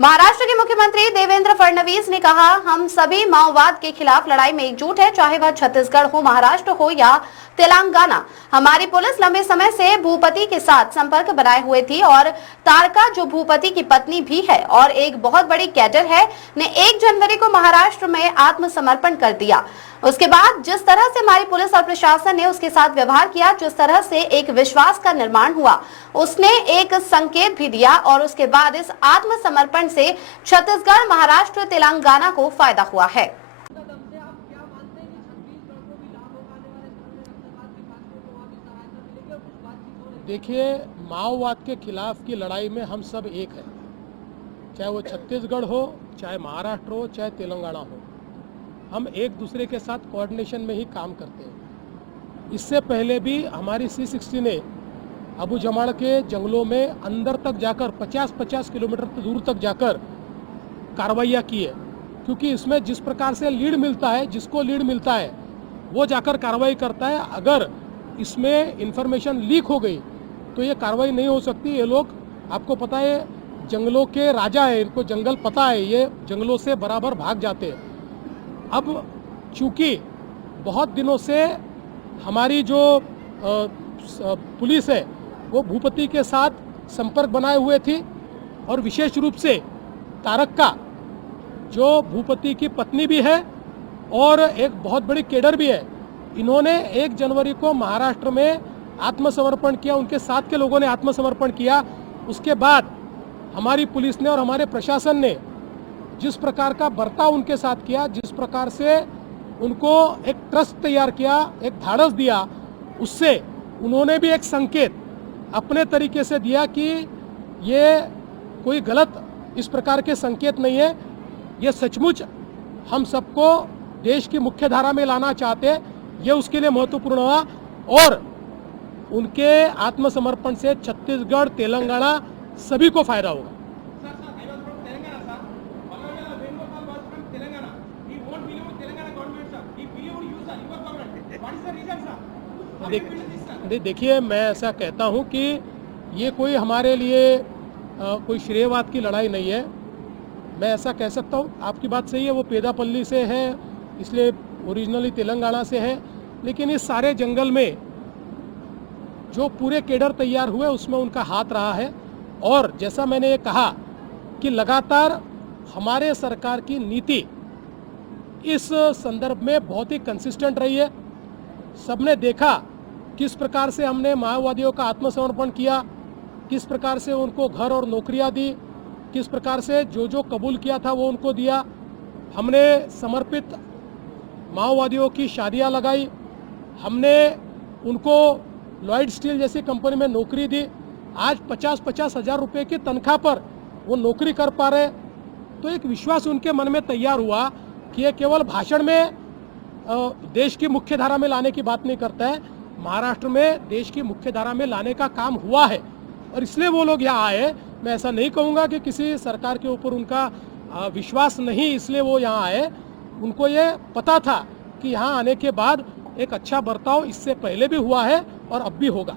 महाराष्ट्र के मुख्यमंत्री देवेंद्र फडणवीस ने कहा, हम सभी माओवाद के खिलाफ लड़ाई में एकजुट है, चाहे वह छत्तीसगढ़ हो, महाराष्ट्र हो या तेलंगाना। हमारी पुलिस लंबे समय से भूपति के साथ संपर्क बनाए हुए थी और तारका, जो भूपति की पत्नी भी है और एक बहुत बड़ी कैडर है, ने 1 जनवरी को महाराष्ट्र में आत्मसमर्पण कर दिया। उसके बाद जिस तरह से हमारी पुलिस और प्रशासन ने उसके साथ व्यवहार किया, जिस तरह से एक विश्वास का निर्माण हुआ, उसने एक संकेत भी दिया और उसके बाद इस आत्मसमर्पण से छत्तीसगढ़, महाराष्ट्र, तेलंगाना को फायदा हुआ है। देखिए, माओवाद के खिलाफ की लड़ाई में हम सब एक हैं, चाहे वो छत्तीसगढ़ हो, चाहे महाराष्ट्र हो, चाहे तेलंगाना हो। हम एक दूसरे के साथ कोऑर्डिनेशन में ही काम करते हैं। इससे पहले भी हमारी C-60 ने अबू जमाड़ के जंगलों में अंदर तक जाकर 50-50 किलोमीटर दूर तक जाकर कार्रवाइयाँ की है, क्योंकि इसमें जिस प्रकार से लीड मिलता है, जिसको लीड मिलता है वो जाकर कार्रवाई करता है। अगर इसमें इंफॉर्मेशन लीक हो गई तो ये कार्रवाई नहीं हो सकती। ये लोग, आपको पता है, जंगलों के राजा है, इनको जंगल पता है, ये जंगलों से बराबर भाग जाते हैं। अब चूँकि बहुत दिनों से हमारी जो पुलिस है वो भूपति के साथ संपर्क बनाए हुए थी और विशेष रूप से तारका, जो भूपति की पत्नी भी है और एक बहुत बड़ी केडर भी है, इन्होंने 1 जनवरी को महाराष्ट्र में आत्मसमर्पण किया, उनके साथ के लोगों ने आत्मसमर्पण किया। उसके बाद हमारी पुलिस ने और हमारे प्रशासन ने जिस प्रकार का बर्ताव उनके साथ किया, जिस प्रकार से उनको एक ट्रस्ट तैयार किया, एक धाड़स दिया, उससे उन्होंने भी एक संकेत अपने तरीके से दिया कि ये कोई गलत इस प्रकार के संकेत नहीं है, ये सचमुच हम सबको देश की मुख्य धारा में लाना चाहते हैं। ये उसके लिए महत्वपूर्ण हुआ और उनके आत्मसमर्पण से छत्तीसगढ़, तेलंगाना सभी को फायदा होगा। देखिए, मैं ऐसा कहता हूं कि ये कोई हमारे लिए कोई श्रेयवाद की लड़ाई नहीं है। मैं ऐसा कह सकता हूं, आपकी बात सही है, वो पेदापल्ली से है, इसलिए ओरिजिनली तेलंगाना से है, लेकिन इस सारे जंगल में जो पूरे केडर तैयार हुए उसमें उनका हाथ रहा है। और जैसा मैंने ये कहा कि लगातार हमारे सरकार की नीति इस संदर्भ में बहुत ही कंसिस्टेंट रही है। सबने देखा किस प्रकार से हमने माओवादियों का आत्मसमर्पण किया, किस प्रकार से उनको घर और नौकरियां दी, किस प्रकार से जो जो कबूल किया था वो उनको दिया। हमने समर्पित माओवादियों की शादियां लगाई, हमने उनको लॉयड स्टील जैसी कंपनी में नौकरी दी। आज 50-50 हज़ार रुपये की तनख्वाह पर वो नौकरी कर पा रहे। तो एक विश्वास उनके मन में तैयार हुआ कि ये केवल भाषण में देश की मुख्य धारा में लाने की बात नहीं करता है, महाराष्ट्र में देश की मुख्य धारा में लाने का काम हुआ है और इसलिए वो लोग यहाँ आए। मैं ऐसा नहीं कहूँगा कि किसी सरकार के ऊपर उनका विश्वास नहीं इसलिए वो यहाँ आए। उनको ये पता था कि यहाँ आने के बाद एक अच्छा बर्ताव इससे पहले भी हुआ है और अब भी होगा।